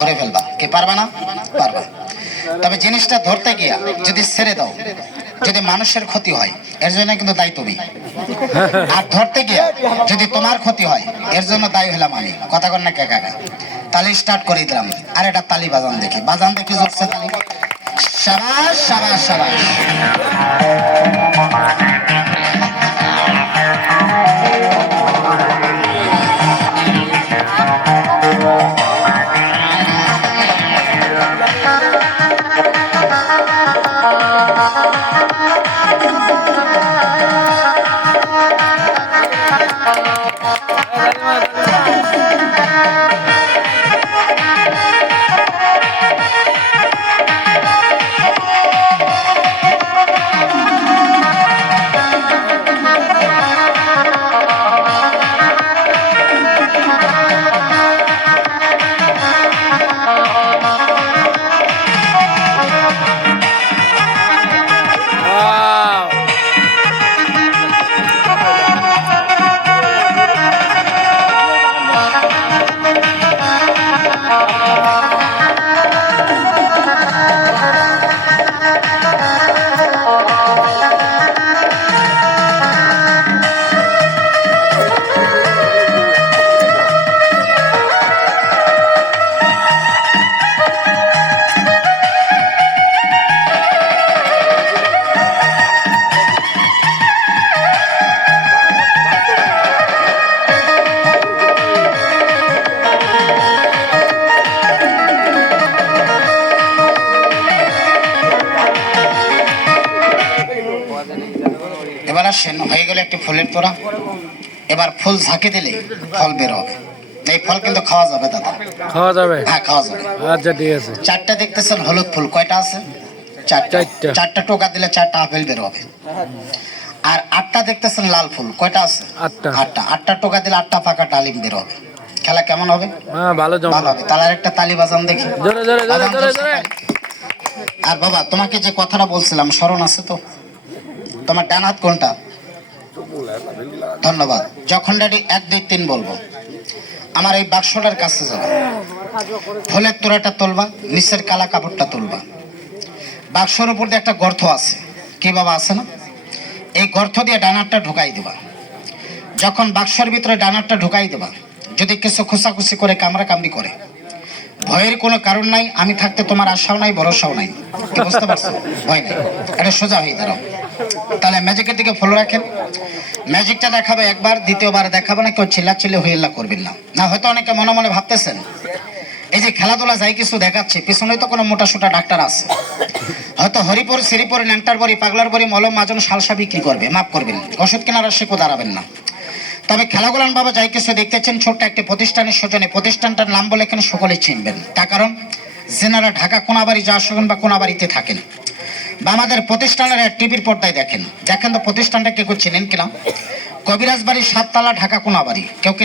ধরে ফেলবা, কি পারবা না? পারবা। তবে জিনিসটা ধরতে গিয়া যদি ছেড়ে দাও, যদি মানুষের ক্ষতি হয়, এর জন্য কিন্তু দায়ী তুমি। আর ধরতে গিয়া যদি তোমার ক্ষতি হয়, এর জন্য দায়ী হলাম আমি। কথা কর না কে কাকা? তালি স্টার্ট করে দিলাম। আর এটা তালি বাজান দেখি, বাজান দেখি জোরছে তালি। সাবাস সাবাস সাবাস। এবার আসেন, হয়ে গেল একটি ফুলের তোড়া। এবার ফুল ঝাঁকে দিলে ফল বের হবে। এই ফল কিন্তু খাওয়া যাবে দাদা, খাওয়া যাবে? হ্যাঁ খাওয়া যাবে। আচ্ছা ঠিক আছে। চারটা দেখতেছেন হলুদ ফুল, কয়টা আছে? চারটা। চারটা টোকা দিলে চারটা আপেল বের হবে। আর আটটা দেখতেছেন লাল ফুল, কয়টা আছে? আটটা। আটটা টোকা দিলে আটটা পাকা ডালিম বের হবে। খেলা কেমন হবে? ভালো হবে। তাহলে একটা তালি বাজান দেখি। আর বাবা, তোমাকে যে কথাটা বলছিলাম স্মরণ আছে তো? তোমার ডান হাত কোনটা? ধন্যবাদ। যখন ড্যাডি 1 2 3 বলবো, আমার এই বাক্সটার কাছে যাবে, ফুলের তোড়াটা তুলবা, নিচের কালা কাপড়টা তুলবা। বাক্সর উপর দিয়ে একটা গর্ত আছে, কি বাবা আছে না? এই গর্ত দিয়ে ডানারটা ঢুকাই দেবা। যখন বাক্সর ভিতরে ডানারটা ঢুকাই দেবা, যদি কিছু খুশাখুশি করে কামড়াকামড়ি করে, ভয়ের কোনো কারণ নাই। আমি থাকতে তোমার আশাও নাই, ভরসাও নাই। কি বুঝতে পারছো? ভয় নাই। এটা সোজা হয়ে দাঁড়াও। তাহলে ম্যাজিকের দিকে ফলো রাখেন। ম্যাজিকটা দেখাবে একবার, দ্বিতীয়বার দেখাবে না। কেউ চিল্লাচিল্লি হইল্লা করবেন না। না হয়তো অনেকে মনে মনে ভাবতেছেন, এই যে খেলাধুলা যাই কিছু দেখাচ্ছে, পিছনে তো কোনো মোটা সোটা ডাক্তার আছে, হয়তো হরিপুর শ্রীপুর ল্যাংটার বড়ি পাগলার বড়ি মলম মাজন সালসা বিক্রি করবে। মাফ করবেন, ওষুধ কেনার আর শেখো দাঁড়াবেন না। তবে খেলাগুলান বাবা যাই কিছু দেখতেছেন, ছোট্ট একটি প্রতিষ্ঠানের সৌজন্যে, প্রতিষ্ঠানটার নাম বলে এখানে সকলে চিনবেন। তার কারণ যেনারা ঢাকা কোনাবাড়ি যাওয়া শোনেন বা কোনাবাড়িতে থাকেন, বা আমাদের প্রতিষ্ঠানের টিভির পর্দায় দেখেন তো প্রতিষ্ঠানটা কেউ চিনেন কিনা? কবিরাজ বাড়ি 7 তলা, ঢাকা কোনাবাড়ি। কেউ